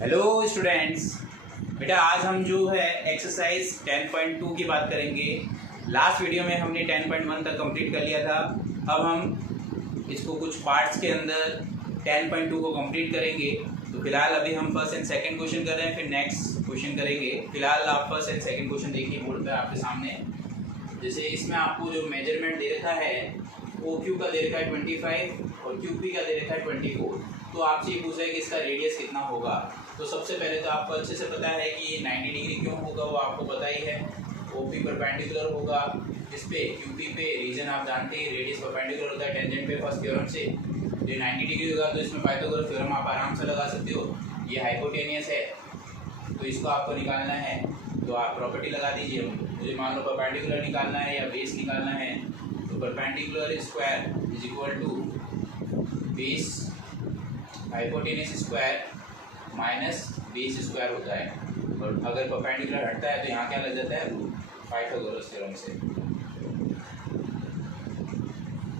Hello students, बेटा आज हम जो है एक्सरसाइज 10.2 की बात करेंगे। लास्ट वीडियो में हमने 10.1 तक कंप्लीट कर लिया था। अब हम इसको कुछ पार्ट्स के अंदर 10.2 को कंप्लीट करेंगे। तो फिलहाल अभी हम फर्स्ट एंड सेकंड क्वेश्चन कर रहे हैं, फिर नेक्स्ट क्वेश्चन करेंगे। फिलहाल आप फर्स्ट एंड सेकंड क्वेश्चन देखिए बोर्ड पे आपके सामने। जैसे इसमें आपको जो मेजरमेंट दे रखा है ओ क्यू का दे रखा है 25 और क्यू पी का दे रखा है 24। तो आपसे ये पूछ रहा है कि इसका रेडियस कितना होगा। तो सबसे पहले तो आपको अच्छे से पता है कि ये 90 डिग्री क्यों होगा, वो आपको पता ही है। ओ पी परपेंडिकुलर होगा इस पे, क्यू पी पे रीजन आप जानते हैं, रेडियस परपेंडिकुलर होता है टेंजेंट पे फर्स्ट थ्योरम से। ये 90 डिग्री होगा तो इसमें पाइथागोरस थ्योरम आप आराम से लगा सकते हो। ये हाइपोटेनियस है तो इसको आपको निकालना है, तो आप प्रॉपर्टी लगा दीजिए। मुझे मान लो परपेंडिकुलर निकालना है या बेस निकालना है, तो perpendicular square is equal to base hypotenuse square minus base square होता है। और अगर परपेंडिकुलर हटता है तो यहाँ क्या लग जाता है, पाइथागोरस थ्योरम से।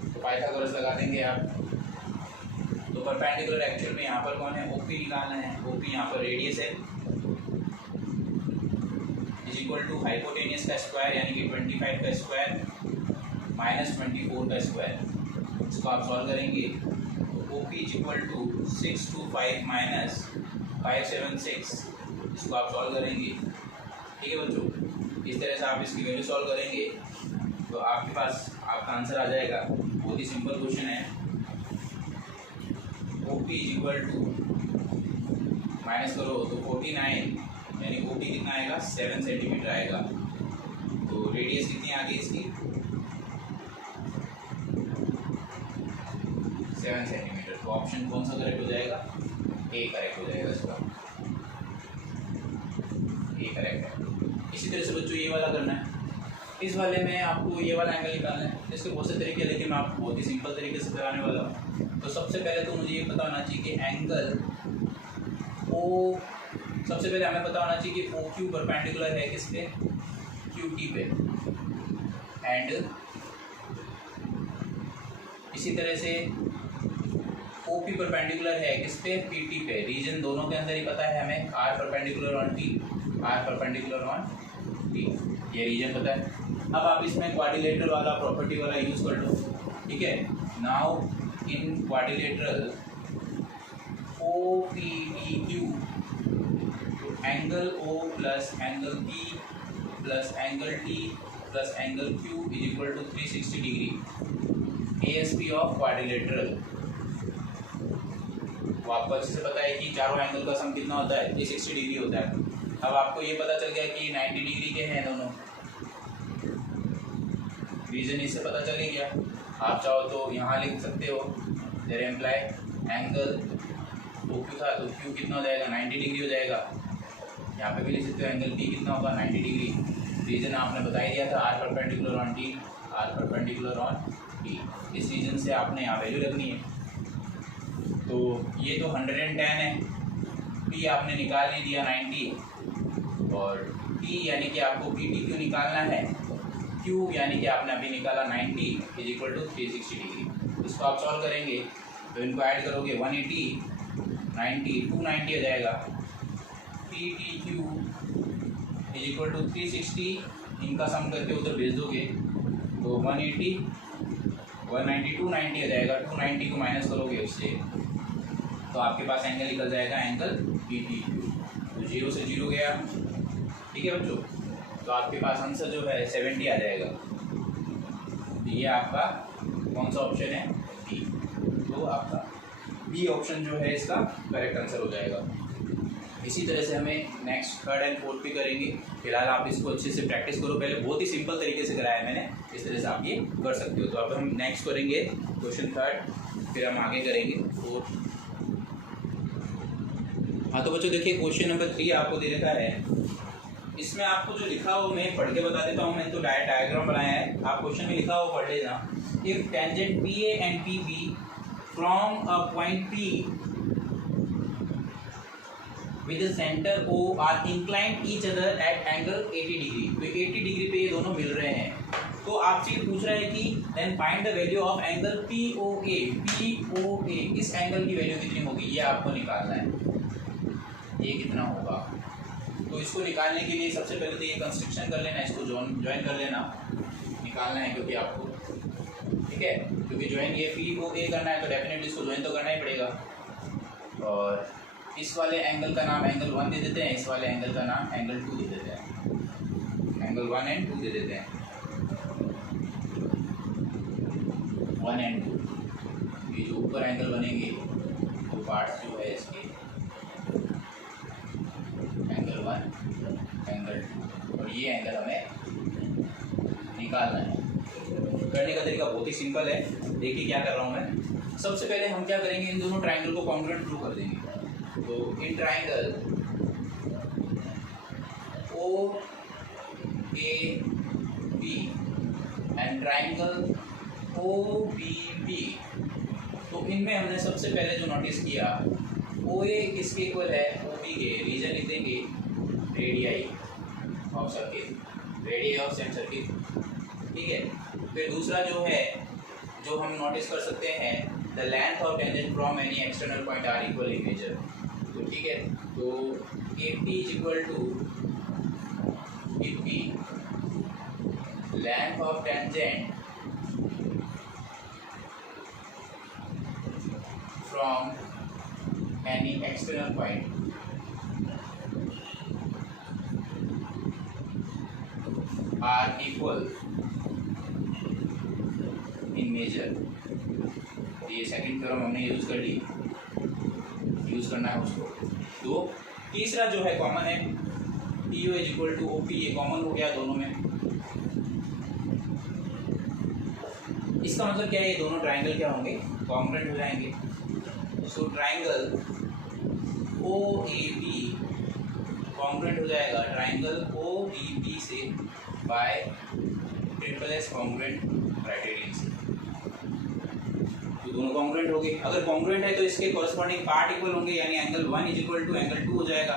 तो पाइथागोरस लगा देंगे आप। तो परपेंडिकुलर एक्चुअल में यहाँ पर कौन है, ओपी निकालना है। ओपी यहाँ पर रेडियस है इज इक्वल टू हाइपोटेनियस का स्क्वायर यानी कि 25 का स्क्वायर माइनस 24 का स्क्वायर। इसको आप सॉल्व करेंगे तो OP is equal to 625 minus 576। इसको आप सॉल्व करेंगे, ठीक है बच्चों। इस तरह से आप इसकी वैल्यू सॉल्व करेंगे तो आपके पास आपका आंसर आ जाएगा। बहुत ही सिंपल क्वेश्चन है। OP is equal to minus करो तो 49 यानी ओपी कितना आएगा, 7 सेंटीमीटर आएगा। तो रेडियस कितनी आ गई इसकी, 7 सेंटीमीटर। तो ऑप्शन कौन सा करेक्ट हो जाएगा, ए करेक्ट हो जाएगा इसका। ए करेक्ट है। इसी तरह से बच्चों ये वाला करना है। इस वाले में आपको ये वाला एंगल निकालना है। इसके बहुत से तरीके हैं लेकिन मैं आपको बहुत ही सिंपल तरीके से कराने वाला हूँ। तो सबसे पहले तो मुझे ये पता होना चाहिए कि एंगल ओ, सबसे पहले हमें पता होना चाहिए कि ओ क्यू परपेंडिकुलर है किस पे, क्यू टी पे। एंड इसी तरह से ओ पी परपेंडिकुलर है किस पे, पी टी पे। रीजन दोनों के अंदर ही पता है हमें, R perpendicular on T, R perpendicular on T, ये रीजन पता है। अब आप इसमें क्वाड्रिलेटरल वाला प्रॉपर्टी वाला यूज कर लो, ठीक है। Now in quadrilateral O P T Q, angle O plus angle P plus angle T plus angle Q is equal to 360 degree ASP of quadrilateral. वो आपको अच्छे से पता है कि चारों एंगल का सम कितना होता है, 360 डिग्री होता है। अब आपको ये पता चल गया कि 90 डिग्री के हैं दोनों, रीजन इससे पता चल गया। आप चाहो तो यहाँ लिख सकते हो, there imply angle O Q था तो क्यू कितना हो जाएगा, 90 डिग्री हो जाएगा। यहाँ पे भी लिख सकते हो एंगल टी कितना होगा, 90 डिग्री। रीजन आपने बता ही दिया था, R perpendicular on T, R perpendicular on T. इस रीजन से आपने यहाँ वैल्यू रखनी है। तो ये तो 110 है, पी आपने निकाल ही दिया 90, और टी यानी कि आपको पी टी क्यू निकालना है, क्यू यानी कि आपने अभी निकाला 90 इज इक्वल टू 360 डिग्री। इसको आप सॉल्व करेंगे तो इनको ऐड करोगे 180 90 290 हो जाएगा। P T Q is equal to 360, इनका सम करके उधर भेज दोगे तो 180 190 290 हो जाएगा। 290 को माइनस करोगे उससे तो आपके पास एंगल निकल जाएगा, एंगल पी टी क्यू। तो 0 से 0 गया, ठीक है बच्चों। तो आपके पास आंसर जो है 70 आ जाएगा। तो ये आपका कौन सा ऑप्शन है, डी। तो आपका बी ऑप्शन जो है इसका करेक्ट आंसर हो जाएगा। इसी तरह से हमें नेक्स्ट थर्ड एंड फोर्थ भी करेंगे। फिलहाल आप इसको अच्छे से प्रैक्टिस करो। पहले बहुत ही सिंपल तरीके से कराया मैंने, इस तरह से आप ये कर सकते हो। तो अब हम नेक्स्ट करेंगे क्वेश्चन थर्ड, फिर हम आगे करेंगे फोर्थ। हाँ तो बच्चों देखिए क्वेश्चन नंबर 3 आपको दे रखा है। इसमें आपको जो लिखा हो मैं पढ़ के बता देता हूँ। मैंने तो डायग्राम बनाया है, आप क्वेश्चन में लिखा हो पढ़ लेना। If tangent P A and P B from a point P with the center O are inclined each other at angle 80 degree. तो 80 डिग्री पे ये दोनों मिल रहे हैं। तो आपसे पूछ रहा है कि then find the value of angle POA। POA इस एंगल की वैल्यू कितनी होगी, ये आपको निकालना है। ये कितना होगा। तो इसको निकालने के लिए सबसे पहले तो ये कंस्ट्रक्शन कर लेना, इसको ज्वाइन कर लेना, निकालना है क्योंकि आपको, ठीक है, क्योंकि ज्वाइन ये पी को ए करना है तो डेफिनेटली इसको ज्वाइन तो करना ही पड़ेगा। और इस वाले एंगल का नाम एंगल 1 दे देते हैं, इस वाले एंगल का नाम एंगल 2 दे देते हैं, एंगल 1 एंड 2 दे देते हैं, 1 एंड 2। ये जो ऊपर एंगल बनेंगे तो पार्ट्स जो है इसके एंगल 1 एंगल 2, और ये एंगल हमें निकालना है। करने का तरीका बहुत ही सिंपल है, देखिए क्या कर रहा हूँ मैं। सबसे पहले हम क्या करेंगे, इन दोनों ट्राइंगल को कॉन्ग्रुएंट ड्रू कर देंगे। तो in triangle O A B and triangle O B B, तो इनमें हमने सबसे पहले जो नोटिस किया, ओ ए किसके इक्वल है, ओ बी के, रीजन लिख देंगे radii of circle, radii of same circle, ठीक है। फिर दूसरा जो है, जो हम नोटिस कर सकते हैं, the length of tangent from any external point are equal in measure, तो ठीक है। तो A P is equal to A P length of tangent from any external point are equal in measure. ये second theorem हमने use कर ली, use करना है उसको। तो तीसरा जो है कॉमन है, P O is equal to O P, ये कॉमन हो गया दोनों में। इसका मतलब क्या है, ये दोनों ट्राइंगल क्या होंगे, कॉन्ग्रुएंट हो जाएंगे। So triangle O A B congruent हो जाएगा ट्राइंगल ओ बी बी से by triple S congruent criterion से। तो दोनों कॉन्ग्रुएंट हो गए। अगर कॉन्ग्रुएंट है तो इसके कॉरस्पॉन्डिंग पार्ट इक्वल होंगे, यानी angle 1 is equal to angle 2 हो जाएगा।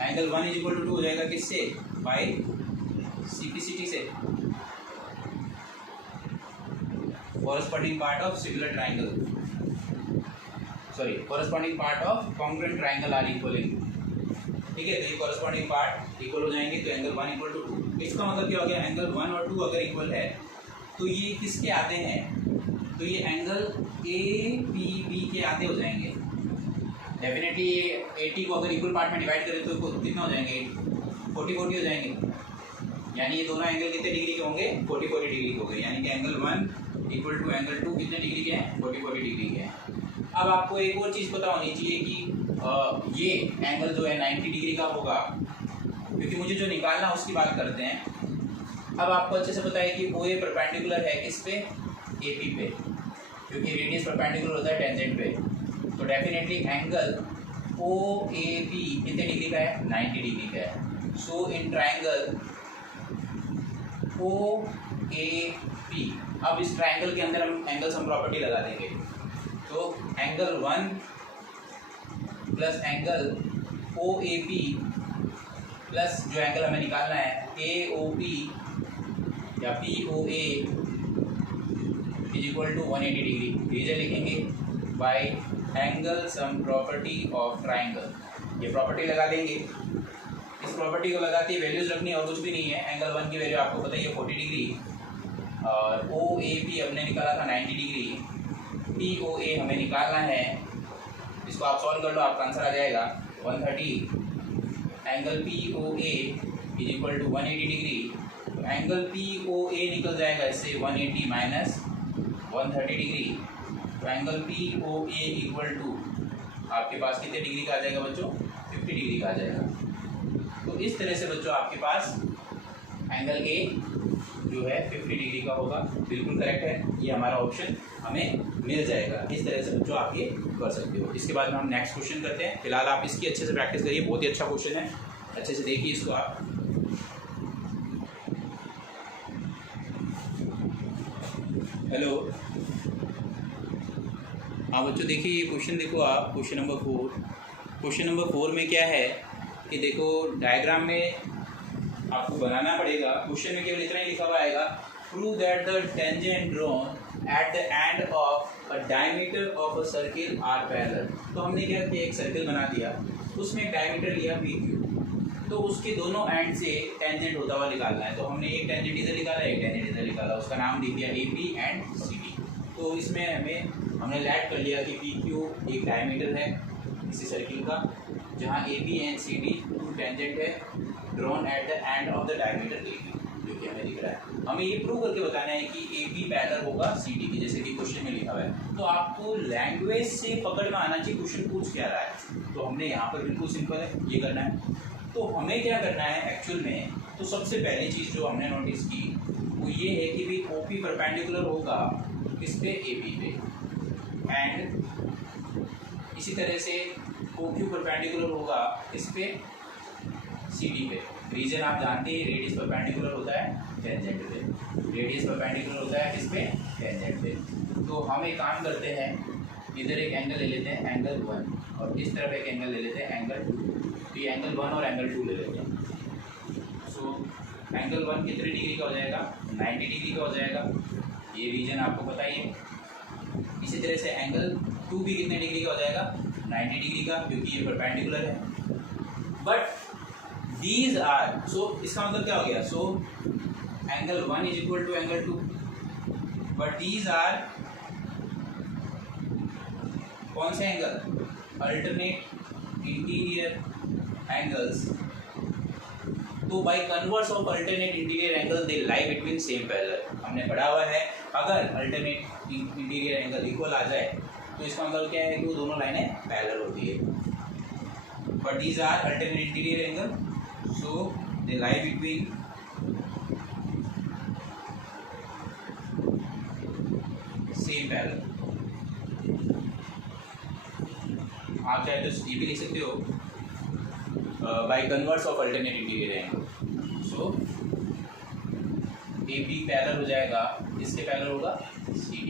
एंगल 1 इज इक्वल टू 2 हो जाएगा किससे, बाय सिंप्लिसिटी से, corresponding part of similar triangle, sorry corresponding part of congruent triangle are equal in, ठीक है। तो ये कॉरस्पॉन्डिंग पार्ट इक्वल हो जाएंगे, तो एंगल 1 इक्वल टू 2। इसका मतलब क्या हो गया, एंगल 1 और 2 अगर इक्वल है तो ये किसके आते हैं, तो ये एंगल ए पी बी के आते हो जाएंगे। डेफिनेटली ये 80 को अगर इक्वल पार्ट में डिवाइड करें तो कितना हो जाएंगे, 40-40 हो जाएंगे, यानी ये दोनों एंगल कितने डिग्री के होंगे, 40-40 डिग्री के हो गए। यानी कि एंगल 1 इक्वल टू एंगल 2 कितने डिग्री के हैं, 40-40 डिग्री के हैं। अब आपको एक और चीज़ पता होनी चाहिए कि ये एंगल जो है 90 डिग्री का होगा, क्योंकि मुझे जो निकालना है उसकी बात करते हैं। अब आपको अच्छे से पता है कि ओ ए परपेंडिकुलर है किस पे, ए पी पे, क्योंकि रेडियस परपेंडिकुलर होता है टेंजेंट पे। तो definitely angle O A P कितने डिग्री का है, 90 डिग्री का है। सो इन ट्राइंगल ओ ए पी, अब इस ट्राइंगल के अंदर हम एंगल्स हम प्रॉपर्टी लगा देंगे। तो angle 1 plus angle O A P plus जो एंगल हमें निकालना है ए ओ पी या P O A is equal to 180 degree, reason लिखेंगे by angle sum property of triangle. ये प्रॉपर्टी लगा देंगे, इस प्रॉपर्टी को लगाते ही वैल्यूज रखनी और कुछ भी नहीं है। एंगल 1 की वैल्यू आपको पता ही है 40 डिग्री, और ओ ए पी हमने निकाला था 90 डिग्री, पी ओ ए हमें निकालना है, इसको आप सॉल्व कर लो, आपका आंसर आ जाएगा 130। Angle P O A is equal to 180 degree, तो एंगल पी ओ ए निकल जाएगा इससे 180 माइनस 130 डिग्री, तो angle P O A equal to आपके पास कितने डिग्री का आ जाएगा बच्चों, 50 डिग्री का आ जाएगा। तो इस तरह से बच्चों आपके पास एंगल ए जो है 50 डिग्री का होगा, बिल्कुल करेक्ट है, ये हमारा ऑप्शन हमें मिल जाएगा। इस तरह से बच्चों आप ये कर सकते हो। इसके बाद में हम नेक्स्ट क्वेश्चन करते हैं। फिलहाल आप इसकी अच्छे से प्रैक्टिस करिए, बहुत ही अच्छा क्वेश्चन है, अच्छे से देखिए इसको आप। हेलो, हाँ बच्चों देखिए ये क्वेश्चन देखो आप, क्वेश्चन नंबर 4। क्वेश्चन नंबर 4 में क्या है कि देखो डायग्राम में आपको बनाना पड़ेगा। क्वेश्चन में केवल इतना ही लिखा हुआ आएगा, prove that the tangent drawn at the end of a diameter of a circle are parallel। तो हमने क्या किया, एक सर्कल बना दिया, उसमें डायमीटर लिया PQ, तो उसके दोनों एंड से टेंजेंट होता हुआ निकालना है। तो हमने एक टेंजेंट इधर निकाला, एक टेंजेंट इधर निकाला, उसका नाम लिख दिया AB एंड CD। तो इसमें हमने लैट कर लिया कि PQ एक डायमीटर है इसी सर्किल का, जहाँ AB and CD two tangent है drawn at the end of the diameter AB, जो कि हमें दिख रहा है। हमें ये प्रूव करके बताना है कि AB पैरेलल होगा CD की, जैसे कि क्वेश्चन में लिखा हुआ है। तो आपको लैंग्वेज से पकड़ में आना चाहिए क्वेश्चन पूछ क्या रहा है। तो हमने यहाँ पर बिल्कुल सिंपल है, ये करना है। तो हमें क्या करना है एक्चुअल में, तो सबसे पहली चीज़ जो हमने नोटिस की वो ये है कि भी OP परपेंडिकुलर होगा किस पे, AB पे, एंड इसी तरह से OQ परपेंडिकुलर होगा किस पे, CD पे। रीजन आप जानते हैं, रेडियस परपेंडिकुलर होता है टेंजेंट पे, रेडियस परपेंडिकुलर होता है किस पे, टेंजेंट पे। तो हम एक काम करते हैं, इधर एक एंगल ले लेते हैं एंगल 1, और इस तरफ एक एंगल ले लेते हैं एंगल 2। तो ये एंगल 1 और एंगल 2 ले लेते हैं। सो एंगल 1 कितने डिग्री का हो जाएगा, 90 डिग्री का हो जाएगा, ये रीजन आपको पता ही है। इसी तरह से एंगल 2 भी कितने डिग्री का हो जाएगा, 90 डिग्री का, क्योंकि ये परपेंडिकुलर है। बट दीज आर, सो इसका मतलब क्या हो गया, so angle 1 is equal to angle 2, but these are कौन से एंगल, अल्टरनेट इंटीरियर एंगल्स। तो by converse of alternate interior angle they lie between same parallel. हमने पढ़ा हुआ है अगर अल्टरनेट इंटीरियर एंगल इक्वल आ जाए तो इसका मतलब क्या है कि वो दोनों लाइनें पैरेलल होती है। But these are alternate interior angle, so they lie between same parallel। आप चाहे तो ये भी लिख सकते हो by converse of alternate interior angle। so AB parallel हो जाएगा, इसके पैरेलल होगा CD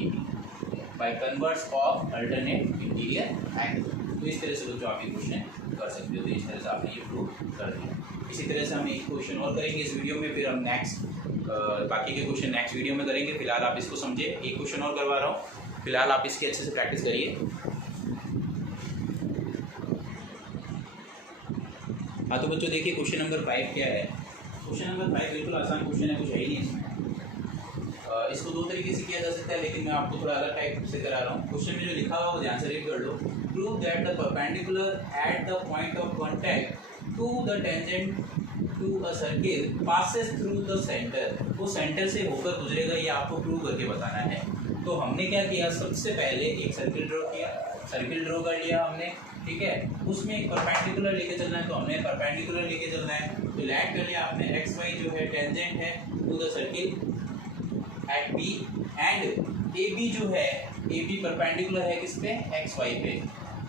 by converse of alternate interior angle। तो इस तरह से बच्चों आप ये क्वेश्चन कर सकते हो। तो इस तरह से आपने ये प्रूव कर दिया। इसी तरह से हम एक क्वेश्चन और करेंगे इस वीडियो में, फिर हम नेक्स्ट बाकी के क्वेश्चन नेक्स्ट वीडियो में करेंगे। फिलहाल आप इसको समझे, एक क्वेश्चन और करवा रहा हूँ, फिलहाल आप इसकी अच्छे से प्रैक्टिस करिए। हाँ तो बच्चों देखिए क्वेश्चन नंबर 5 क्या है। क्वेश्चन नंबर 5 बिल्कुल आसान क्वेश्चन है, कुछ है ही नहीं इसमें। इसको दो तरीके से किया जा सकता है, लेकिन मैं आपको थोड़ा अलग टाइप से करा रहा हूँ। क्वेश्चन में जो लिखा हुआ वो ध्यान से रीड कर लो। Prove that the perpendicular at the point of contact to the tangent to a circle passes through the centre. वो सेंटर से होकर गुजरेगा, ये आपको प्रूव करके बताना है। तो हमने क्या किया, सबसे पहले एक सर्किल ड्रॉ किया, सर्किल ड्रॉ कर लिया हमने, ठीक है। उसमें एक परपेंडिकुलर लेके चलना है, तो हमने परपेंडिकुलर लेके चलना है। तो लैट कर लिया आपने, एक्स वाई जो है टेंजेंट है to the circle at B, and A B जो है, ए बी परपेंडिकुलर है किस पे, एक्स वाई पे।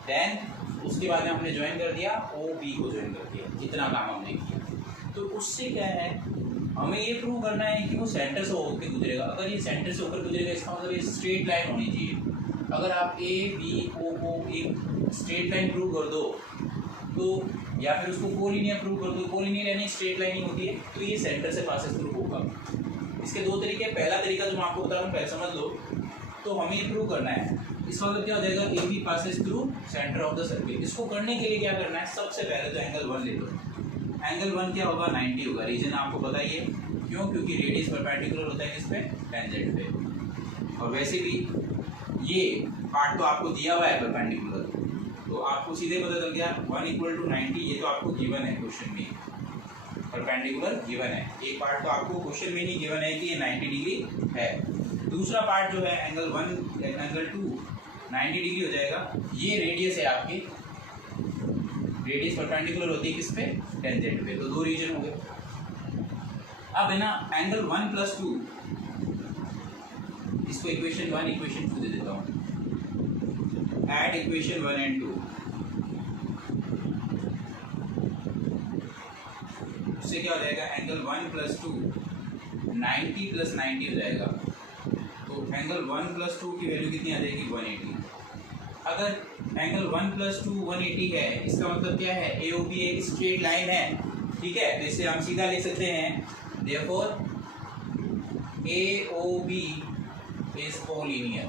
देन उसके बाद में हमने ज्वाइन कर दिया, ओ बी को ज्वाइन कर दिया। इतना काम हमने किया। तो उससे क्या है, हमें ये प्रूव करना है कि वो सेंटर से होकर गुजरेगा। अगर ये सेंटर से होकर गुजरेगा इसका मतलब ये स्ट्रेट लाइन होनी चाहिए। अगर आप ए बी ओ को एक स्ट्रेट लाइन प्रूव कर दो तो, या फिर उसको कोलिनियर प्रूव कर दो, कोलिनियर यानी स्ट्रेट लाइन ही होती है, तो ये सेंटर से पासेस थ्रू होगा। इसके दो तरीके, पहला तरीका जो मैं आपको बता रहा हूँ पहले समझ लो। तो हमें ये प्रूव करना है, इसका मतलब क्या हो जाएगा, A B passes through center of the circle. इसको करने के लिए क्या करना है, सबसे पहले तो एंगल 1 ले लो। एंगल 1 क्या होगा, 90 होगा। रीजन आपको पता ही है, क्यों, क्योंकि रेडियस परपेंडिकुलर होता है किस पे, टेंजेंट पे। और वैसे भी ये पार्ट तो आपको दिया हुआ है परपेंडिकुलर, तो आपको सीधे पता चल गया 1 = 90। ये तो आपको गिवन है क्वेश्चन में, परपेंडिकुलर गिवन है। एक पार्ट तो आपको क्वेश्चन में नहीं गिवन है कि ये 90 डिग्री है। दूसरा पार्ट जो है एंगल 1 एंगल 2 90 डिग्री हो जाएगा। ये रेडियस है आपकी, रेडियस परपेंडिकुलर होती है किस पे, टेंजेंट पे। तो दो रीजन हो गए। अब है ना एंगल 1 + 2, इसको इक्वेशन 1 इक्वेशन 2 दे देता हूँ। ऐड इक्वेशन 1 and 2, उससे क्या हो जाएगा, एंगल 1 + 2 90 + 90 हो जाएगा। तो एंगल 1 + 2 की वैल्यू कितनी आ जाएगी, 180। अगर एंगल 1 + 2 180 है, इसका मतलब क्या है, ए ओ बी एक स्ट्रेट लाइन है, ठीक है। तो इससे हम सीधा लिख सकते हैं, therefore A O B is collinear.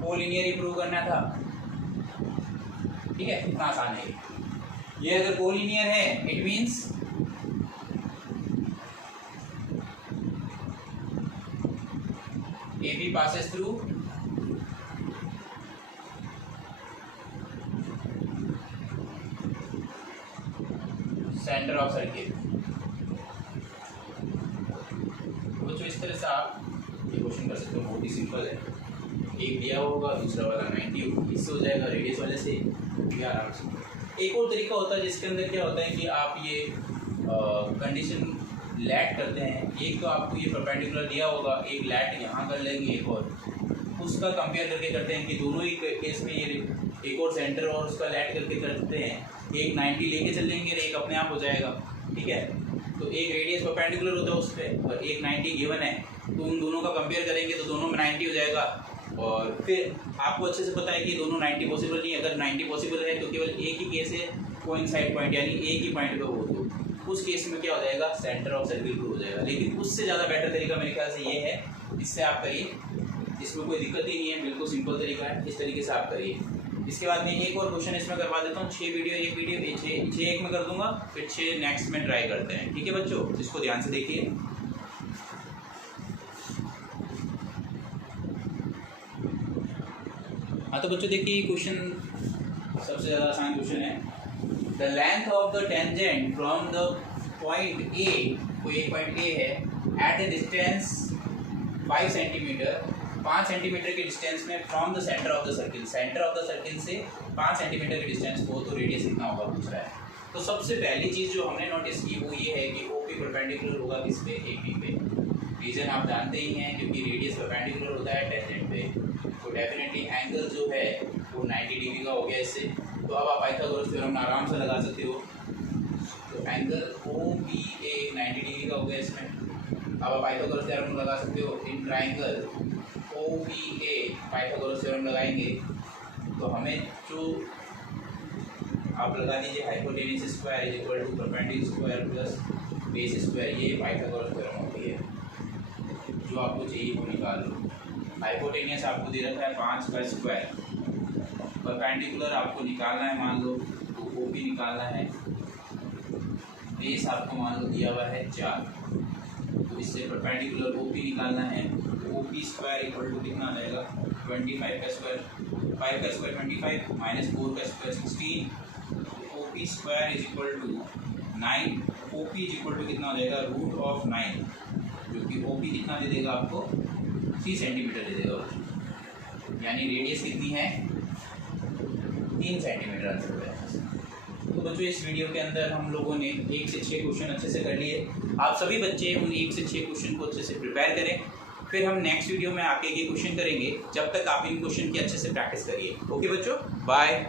Collinear ही प्रूव करना था, ठीक है, इतना आसान है ये। अगर कोलिनियर है it means AB passes through centre of circle. बच्चों इस तरह से आप ये क्वेश्चन कर सकते हो, बहुत ही सिंपल है। एक दिया होगा, दूसरा वाला 90 होगा, इससे हो जाएगा रेडियस वाले से ये आराम से। एक और तरीका होता है जिसके अंदर क्या होता है कि आप ये कंडीशन लैट करते हैं। एक तो आपको ये परपेंडिकुलर दिया होगा, एक लैट यहाँ कर लेंगे, एक और उसका कंपेयर करके करते हैं कि दोनों ही केस में ये एक और सेंटर और उसका लैट करके करते हैं। एक 90 लेके चल लेंगे और एक अपने आप हो जाएगा, ठीक है। तो एक रेडियस परपेंडिकुलर होता है उस पर और एक 90 गिवन है, तो उन दोनों का कंपेयर करेंगे तो दोनों में 90 हो जाएगा। और फिर आपको अच्छे से पता है कि दोनों 90 पॉसिबल नहीं है। अगर 90 पॉसिबल है तो केवल एक ही केस है कोइंसाइड पॉइंट, यानी एक ही पॉइंट पे हो, तो उस केस में क्या हो जाएगा, सेंटर ऑफ सर्किल प्रूव हो जाएगा। लेकिन उससे ज़्यादा बेटर तरीका मेरे ख्याल से ये है, इससे आप करिए, इसमें कोई दिक्कत ही नहीं है, बिल्कुल सिंपल तरीका है, इस तरीके से आप करिए। इसके बाद मैं एक और क्वेश्चन इसमें करवा देता हूँ। 6 वीडियो एक में कर दूंगा, फिर 6 नेक्स्ट में ट्राई करते हैं, ठीक है बच्चों, इसको ध्यान से देखिए। हाँ तो बच्चों देखिए क्वेश्चन सबसे ज़्यादा आसान क्वेश्चन है। The length of the tangent from the point A, कोई एक पॉइंट ए है, at a distance 5 centimeter, 5 centimeter के डिस्टेंस में from the center of the circle, center of the circle से 5 सेंटीमीटर के डिस्टेंस को, तो रेडियस कितना होगा पूछ रहा है। तो सबसे पहली चीज़ जो हमने नोटिस की वो ये है कि OP परपेंडिकुलर होगा किस पे, AP पे। रीजन आप जानते ही हैं, क्योंकि रेडियस परपेंडिकुलर होता है टेंजेंट पे, तो डेफिनेटली एंगल जो है वो 90 डिग्री का हो गया इससे। तो अब आप पाइथागोरस थ्योरम आराम से लगा सकते हो। तो एंगल OPA 90 डिग्री का हो गया इसमें। अब आप पाइथागोरस थ्योरम लगा सकते हो in triangle OPA, Pythagoras theorem लगाएंगे तो हमें जो आप लगा दीजिए hypotenuse square is equal to perpendicular square plus base square, ये पाइथागोरस थ्योरम होती है। जो आपको चाहिए वो निकाल लो। हाइपोटेन्यूस आपको दे रखा है 5 का स्क्वायर, परपेंडिकुलर आपको निकालना है, मान लो तो OP निकालना है, बेस आपको मान लो दिया हुआ है 4, तो इससे परपेंडिकुलर OP निकालना है। OP स्क्वायर इक्वल टू कितना आ जाएगा, 25 का स्क्वायर, 5 का स्क्वायर 25 माइनस 4 का square 16, OP square is equal to 9, OP is equal to कितना हो जाएगा, रूट ऑफ 9, जो कि OP कितना दे देगा आपको, 3 सेंटीमीटर दे देगा, यानी रेडियस कितनी है, 3 सेंटीमीटर आंसर है। तो बच्चों इस वीडियो के अंदर हम लोगों ने 1 से 6 क्वेश्चन अच्छे से कर लिए। आप सभी बच्चे उन 1 से 6 क्वेश्चन को अच्छे से प्रिपेयर करें, फिर हम नेक्स्ट वीडियो में आके ये क्वेश्चन करेंगे। जब तक आप इन क्वेश्चन की अच्छे से प्रैक्टिस करिए। ओके बच्चों, बाय।